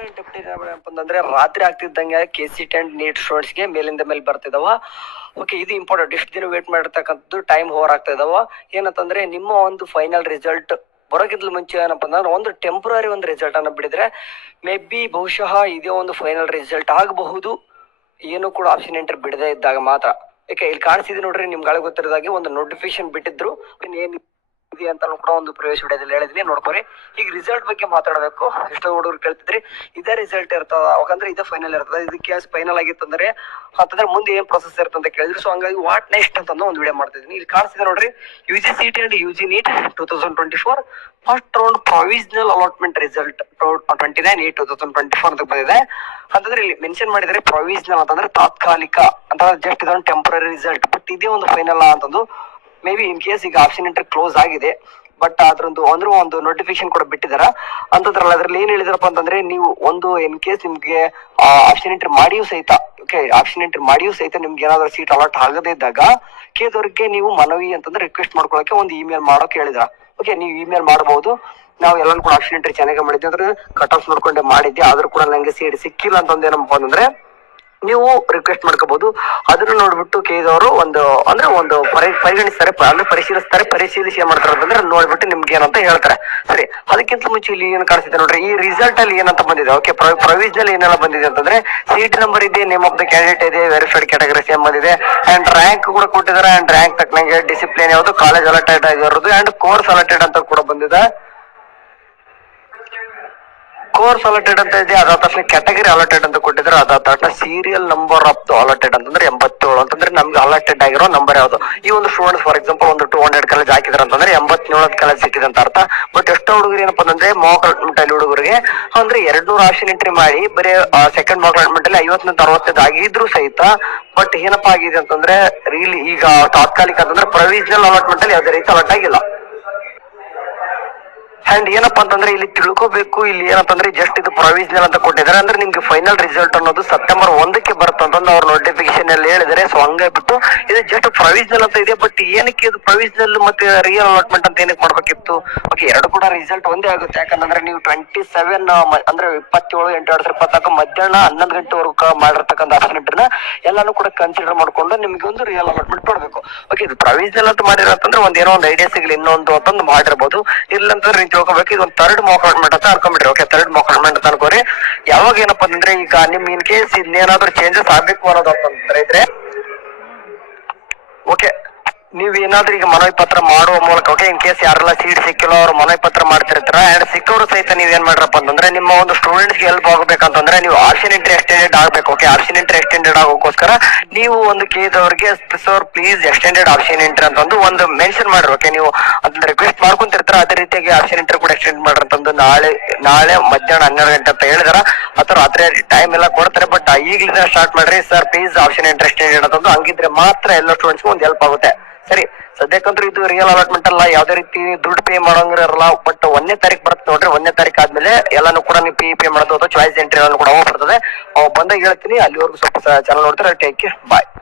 Important update ಅಂತಂದ್ರೆ ರಾತ್ರಿ ಆಗ್ತಿದ್ದಂಗೆ KCET and neat ಸ್ಟೂಡೆಂಟ್ಸ್ಗೆ ಮೇಲಿಂದ ಮೇಲೆ ಬರ್ತಿದಾವ. ಓಕೆ, ಇದು ಇಂಪಾರ್ಟೆಂಟ್. ಇಷ್ಟು ದಿನ ವೇಟ್ ಮಾಡಿರ್ತಕ್ಕಂಥದ್ದು ಟೈಮ್ ಓವರ್ ಆಗ್ತಾ ಇದಾವ. ಏನಂತಂದ್ರೆ ನಿಮ್ಮ ಒಂದು ಫೈನಲ್ ರಿಸಲ್ಟ್ ಬರೋಕ್ಕಿಂತ ಮುಂಚೆ ಏನಪ್ಪ ಅಂದ್ರೆ ಒಂದು ಟೆಂಪ್ರರಿ ಒಂದು ರಿಸಲ್ಟ್ ಅನ್ನ ಬಿಡಿದ್ರೆ ಮೇ ಬಿ ಬಹುಶಃ ಇದೇ ಒಂದು ಫೈನಲ್ ರಿಸಲ್ಟ್ ಆಗಬಹುದು. ಏನು ಕೂಡ ಆಪ್ಷನ್ ಎಂಟ್ರಿ ಬಿಡದೇ ಇದ್ದಾಗ ಮಾತ್ರ. ಯಾಕೆ ಇಲ್ಲಿ ಕಾಣಿಸಿದೆ ನೋಡ್ರಿ, ನಿಮ್ಗಳಿಗೆ ಗೊತ್ತಿರೋದಾಗಿ ಒಂದು ನೋಟಿಫಿಕೇಶನ್ ಬಿಟ್ಟಿದ್ರು. ಏನು ಇದೆ ಅಂತ ಕೂಡ ಒಂದು ಪ್ರವೇಶ ವಿಡಿಯೋದಲ್ಲಿ ಹೇಳಿದ್ವಿ, ನೋಡ್ಕೊರಿ. ಈಗ ರಿಸಲ್ಟ್ ಬಗ್ಗೆ ಮಾತಾಡಬೇಕು. ಎಷ್ಟೋ ಹುಡುಗರು ಕೇಳ್ತಿದ್ರಿ ಇದೇ ರಿಸಲ್ಟ್ ಇರ್ತದ, ಯಾಕಂದ್ರೆ ಇದೇ ಫೈನಲ್ ಇರ್ತದ, ಇದಕ್ಕೆ ಫೈನಲ್ ಆಗಿತ್ತಂದ್ರೆ ಅಂತಂದ್ರೆ ಮುಂದೆ ಏನ್ ಪ್ರೊಸೆಸ್ ಇರುತ್ತೆ ಅಂತ ಕೇಳಿದ್ರು. ಸೊ ಹಂಗಾಗಿ ವಾಟ್ ನೆಕ್ಸ್ಟ್ ಅಂತ ಒಂದು ವಿಡಿಯೋ ಮಾಡ್ತಿದ್ದೀನಿ. ಇಲ್ಲಿ ಕಾಣಿಸ್ತಿದೆ ನೋಡ್ರಿ, UGCET and UG NEET 2024 first round provisional allotment result 29/8/2024 ಅಂತ ಬಂದಿದೆ. ಅಂತಂದ್ರೆ ಇಲ್ಲಿ ಮೆನ್ಷನ್ ಮಾಡಿದ್ರೆ ಪ್ರೊವಿಷನಲ್ ಅಂತಂದ್ರೆ ತಾತ್ಕಾಲಿಕ ಅಂತ, ಜಸ್ಟ್ ಇದೊಂದು ಟೆಂಪರರಿ ರಿಸಲ್ಟ್. ಬಟ್ ಇದೇ ಒಂದು ಫೈನಲ್ ಅಂತಂದು ಮೇ ಬಿ ಇನ್ ಕೇಸ್ ಈಗ ಆಪ್ಷನ್ ಎಂಟ್ರಿ ಕ್ಲೋಸ್ ಆಗಿದೆ, ಬಟ್ ಅದ್ರೊಂದು ಒಂದು ನೋಟಿಫಿಕೇಶನ್ ಕೂಡ ಬಿಟ್ಟಿದಾರ ಅಂತಂದ್ರಲ್ಲ. ಅದ್ರಲ್ಲಿ ಏನ್ ಹೇಳಿದಾರಪ್ಪ ಅಂತಂದ್ರೆ ನೀವು ಒಂದು ಇನ್ ಕೇಸ್ ನಿಮ್ಗೆ ಆಪ್ಷನ್ ಎಂಟ್ರಿ ಮಾಡಿಯೂ ಸಹಿತ, ಆಪ್ಷನ್ ಎಂಟ್ರಿ ಮಾಡಿಯೂ ಸಹಿತ ನಿಮ್ಗೆ ಏನಾದ್ರು ಸೀಟ್ ಅಲಾಟ್ ಆಗದೇ ಇದ್ದಾಗ ಕೇದವ್ರಿಗೆ ನೀವು ಮನವಿ ಅಂತಂದ್ರೆ ರಿಕ್ವೆಸ್ಟ್ ಮಾಡ್ಕೊಳಕ್ಕೆ ಒಂದು ಇಮೇಲ್ ಮಾಡೋಕೆ ಹೇಳಿದ್ರ. ಓಕೆ, ನೀವು ಇಮೇಲ್ ಮಾಡಬಹುದು. ನಾವು ಎಲ್ಲಾನು ಕೂಡ ಆಪ್ಷನ್ ಎಂಟ್ರಿ ಚೆನ್ನಾಗಿ ಮಾಡಿದ್ವಿ ಅಂದ್ರೆ ಕಟ್ ಆಫ್ ನೋಡ್ಕೊಂಡೆ ಮಾಡಿದ್ದೆ, ಆದ್ರೂ ಕೂಡ ನಂಗೆ ಸೀಟ್ ಸಿಕ್ಕಿಲ್ಲ ಅಂತಂದು ಏನಪ್ಪ ಅಂತಂದ್ರೆ ನೀವು ರಿಕ್ವೆಸ್ಟ್ ಮಾಡ್ಕೋಬಹುದು. ಅದನ್ನ ನೋಡ್ಬಿಟ್ಟು ಕೇದವರು ಒಂದು ಪರಿಗಣಿಸ್ತಾರೆ, ಅಂದ್ರೆ ಪರಿಶೀಲಿಸಿ ಏನ್ ಮಾಡ್ತಾರೆ ಅಂತಂದ್ರೆ ನೋಡ್ಬಿಟ್ಟು ನಿಮ್ಗೆ ಏನಂತ ಹೇಳ್ತಾರೆ. ಸರಿ, ಅದಕ್ಕಿಂತ ಮುಂಚೆ ಇಲ್ಲಿ ಏನ್ ಕಾಣಿಸ್ತಿದೆ ನೋಡ್ರಿ, ಈ ರಿಸಲ್ಟ್ ಅಲ್ಲಿ ಏನಂತ ಬಂದಿದೆ. ಓಕೆ, ಪ್ರೊವಿಷನಲ್ ಏನೆಲ್ಲ ಬಂದಿದೆ ಅಂತಂದ್ರೆ ಸೀಟ್ ನಂಬರ್ ಇದೆ, ನೇಮ್ ಆಫ್ ದ ಕ್ಯಾಂಡಿಡೇಟ್ ಇದೆ, ವೆರಿಫೈಡ್ ಕ್ಯಾಟಗರಿ ಸೇಮ್ ಬಂದಿದೆ, ಅಂಡ್ ರ್ಯಾಂಕ್ ಕೂಡ ಕೊಟ್ಟಿದ್ದಾರೆ. ಅಂಡ್ ರ್ಯಾಂಕ್ ತಕ್ಕಂಗೆ ಡಿಸಿಪ್ಲಿನ್ ಯಾವುದು, ಕಾಲೇಜ್ ಅಲಾಟೆಡ್ ಆಗಿರೋದು, ಅಂಡ್ ಕೋರ್ಸ್ ಅಲಾಟೆಡ್ ಅಂತ ಕೂಡ ಬಂದಿದೆ. ಕೋರ್ಸ್ ಅಲಾಟೆಡ್ ಅಂತ ಇದೆ, ಅದಾದ ತಕ್ಷಣ ಕ್ಯಾಟಗರಿ ಅಲಾಟೆಡ್ ಅಂತ ಕೊಟ್ಟಿದ್ರೆ, ಅದಾದ ತಕ್ಷಣ serial number of the allotted ಅಂತಂದ್ರೆ 87 ಅಂತಂದ್ರೆ ನಮ್ಗೆ ಅಲಾಟೆಡ್ ಆಗಿರೋ ನಂಬರ್ ಯಾವುದು. ಈ ಒಂದು ಸ್ಟೂಡೆಂಟ್ಸ್ ಫಾರ್ ಎಕ್ಸಾಂಪಲ್ ಒಂದು 200 ಕಾಲೇಜ್ ಹಾಕಿದಾರೆ ಅಂತಂದ್ರೆ 87 ಕಾಲೇಜ್ ಸಿಕ್ಕಿದೆ ಅಂತ ಅರ್ಥ. ಬಟ್ ಎಷ್ಟೋ ಹುಡುಗರು ಏನಪ್ಪಾ ಅಂತಂದ್ರೆ ಮಾಕ್ ಅಲಾಟ್ಮೆಂಟ್ ಅಲ್ಲಿ ಹುಡುಗರಿಗೆ ಅಂದ್ರೆ 200 ಆಪ್ಷನ್ ಎಂಟ್ರಿ ಮಾಡಿ ಬರೀ ಸೆಕೆಂಡ್ ಮಾಕ್ ಅಲಾಟ್ಮೆಂಟ್ ಅಲ್ಲಿ 50 60 ಆಗಿದ್ರು ಸಹಿತ, ಬಟ್ ಏನಪ್ಪಾ ಆಗಿದೆ ಅಂತಂದ್ರೆ ರೀಲಿ ಈಗ ತಾತ್ಕಾಲಿಕ ಅಂತಂದ್ರೆ ಪ್ರೊವಿಷನಲ್ ಅಲಾಟ್ಮೆಂಟ್ ಅಲ್ಲಿ ಯಾವುದೇ ರೀತಿ ಅಲಾಟ್ ಆಗಿಲ್ಲ. ಅಂಡ್ ಏನಪ್ಪಾ ಅಂತಂದ್ರೆ ಇಲ್ಲಿ ತಿಳ್ಕೋಬೇಕು, ಇಲ್ಲಿ ಏನಂತಂದ್ರೆ ಜಸ್ಟ್ ಇದು ಪ್ರೊವಿಷನಲ್ ಅಂತ ಕೊಟ್ಟಿದ್ದಾರೆ. ಅಂದ್ರೆ ನಿಮ್ಗೆ ಫೈನಲ್ ರಿಸಲ್ಟ್ ಅನ್ನೋದು ಸೆಪ್ಟೆಂಬರ್ 1ಕ್ಕೆ ಬರುತ್ತಂತಂದು ಅವ್ರ ನೋಟಿಫಿಕೇಶನ್ ಅಲ್ಲಿ ಹೇಳಿದರೆ. ಸೊ ಹಂಗಾಗ್ಬಿಟ್ಟು ಇದು ಜಸ್ಟ್ ಪ್ರೊವಿಷನಲ್ ಅಂತ ಇದೆ. ಬಟ್ ಏನಕ್ಕೆ ಇದು ಪ್ರೊವಿಷನಲ್ ಮತ್ತೆ ರಿಯಲ್ ಅಲಾಟ್ಮೆಂಟ್ ಅಂತ ಏನಕ್ಕೆ ಮಾಡ್ಬೇಕಿತ್ತು? ಓಕೆ, ಎರಡು ಕೂಡ ರಿಸಲ್ಟ್ ಒಂದೇ ಆಗುತ್ತೆ. ಯಾಕಂದ್ರೆ ನೀವು 27 ಅಂದ್ರೆ 27/8/2024 ಮಧ್ಯಾಹ್ನ 11 ಗಂಟೆವರೆಗೂ ಮಾಡಿರ್ತಕ್ಕಂಥ ಆಪ್ಷನ್ ಎಂಟ್ರಿನ ಎಲ್ಲಾನು ಕೂಡ ಕನ್ಸಿಡರ್ ಮಾಡ್ಕೊಂಡು ನಿಮ್ಗೆ ಒಂದು ರಿಯಲ್ ಅಲಾಟ್ಮೆಂಟ್ ಕೊಡಬೇಕು. ಓಕೆ, ಇದು ಪ್ರೊವಿಷನಲ್ ಅಂತ ಮಾಡಿರೋಂತಂದ್ರೆ ಒಂದೇನೋ ಒಂದು ಐಡಿಯಾ ಸಿಗ್ಲಿ ಇನ್ನೊಂದು ಅಂತಂದು ಮಾಡಿರ್ಬೋದು. ಇಲ್ಲಂತಂದ್ರೆ ತಿಳ್ಕೊಬೇಕು, ಇದು ಒಂದು ಥರ್ಡ್ ಮಾಕ್ ಅಲಾಟ್ಮೆಂಟ್ ಅಂತ ಅನ್ಕೊಂಡ್ಬಿಡ್ರಿ. ಓಕೆ, ಥರ್ಡ್ ಮಾಕ್ ಅಲಾಟ್ಮೆಂಟ್ ಅಂತ ಅನ್ಕೋರಿ. ಯಾವಾಗ ಏನಪ್ಪಾ ಅಂದ್ರೆ ಈಗ ನಿಮ್ ಇನ್ ಕೇಸ್ ಇನ್ನೇನಾದ್ರೂ ಚೇಂಜಸ್ ಆಗ್ಬೇಕು ಅನ್ನೋದು ಅಂತಂದ್ರೆ ಇದ್ರೆ, ಓಕೆ, ನೀವ್ ಏನಾದ್ರೂ ಈಗ ಮನವಿ ಪತ್ರ ಮಾಡುವ ಮೂಲಕ, ಓಕೆ, ಇನ್ ಕೇಸ್ ಯಾರೆಲ್ಲ ಸೀಟ್ ಸಿಕ್ಕಿಲ್ಲ ಅವ್ರು ಮನವಿ ಪತ್ರ ಮಾಡ್ತಿರ್ತಾರ. ಅಂಡ್ ಸಿಕ್ಕವರು ಸಹಿತ ನೀವ್ ಏನ್ ಮಾಡ್ರಪ್ಪ ಅಂತಂದ್ರೆ ನಿಮ್ಮ ಒಂದು ಸ್ಟೂಡೆಂಟ್ಸ್ಗೆ ಹೆಲ್ಪ್ ಆಗಬೇಕಂತಂದ್ರೆ ನೀವು ಆಪ್ಷನ್ ಎಂಟ್ರಿ ಎಕ್ಸ್ಟೆಂಡೆಡ್ ಆಗ್ಬೇಕು. ಓಕೆ, ಆಪ್ಷನ್ ಎಂಟ್ರಿ ಎಕ್ಸ್ಟೆಂಡೆಡ್ ಆಗೋಕ್ಕೋಸ್ಕರ ನೀವು ಒಂದು ಕೇದವ್ರಿಗೆ sir please extended option entry ಅಂತಂದು ಒಂದು ಮೆನ್ಷನ್ ಮಾಡ್ರಿ. ಓಕೆ, ನೀವು ಅದನ್ನ ರಿಕ್ವೆಸ್ಟ್ ಮಾಡ್ಕೊಂತಿರ್ತಾರ, ಅದೇ ರೀತಿಯಾಗಿ ಆಪ್ಷನ್ ಎಂಟ್ರಿ ಕೂಡ ಎಕ್ಸ್ಟೆಂಡ್ ಮಾಡ್ರಿ ಅಂತಂದು ನಾಳೆ ಮಧ್ಯಾಹ್ನ 12 ಗಂಟೆ ಅಂತ ಹೇಳಿದಾರ. ಅಥವಾ ರಾತ್ರಿ ಟೈಮ್ ಎಲ್ಲ ಕೊಡ್ತಾರೆ. ಬಟ್ ಈಗಲಿಂದ ಸ್ಟಾರ್ಟ್ ಮಾಡ್ರಿ sir please option entry extended ಅಂತಂದು. ಹಂಗಿದ್ರೆ ಮಾತ್ರ ಎಲ್ಲ ಸ್ಟೂಡೆಂಟ್ಸ್ಗೂ ಒಂದು ಹೆಲ್ಪ್ ಆಗುತ್ತೆ. ಸರಿ, ಸದ್ಯಕ್ಕಂತೂ ಇದು ರಿಯಲ್ ಅಲಾಟ್ಮೆಂಟ್ ಅಲ್ಲ, ಯಾವ್ದೇ ರೀತಿ ದುಡ್ಡು ಪೇ ಮಾಡೋಂಗಿರಲ್ಲ. ಬಟ್ 1ನೇ ತಾರೀಕು ಬರುತ್ತೆ ನೋಡ್ರಿ. 1ನೇ ತಾರೀಕು ಆದ್ಮೇಲೆ ಎಲ್ಲಾನು ಕೂಡ ನೀವು ಪೇ ಮಾಡೋದು ಅಥವಾ ಚಾಯ್ಸ್ ಎಂಟ್ರಿ ಎಲ್ಲ ಕೂಡ ಬರ್ತದೆ. ಅವ್ ಬಂದಾಗ ಹೇಳ್ತೀನಿ. ಅಲ್ಲಿವರೆಗೂ ಸ್ವಲ್ಪ ಚಾನಲ್ ನೋಡ್ತಾರೆ. ಟೇಕ್ ಕೇರ್, ಬಾಯ್.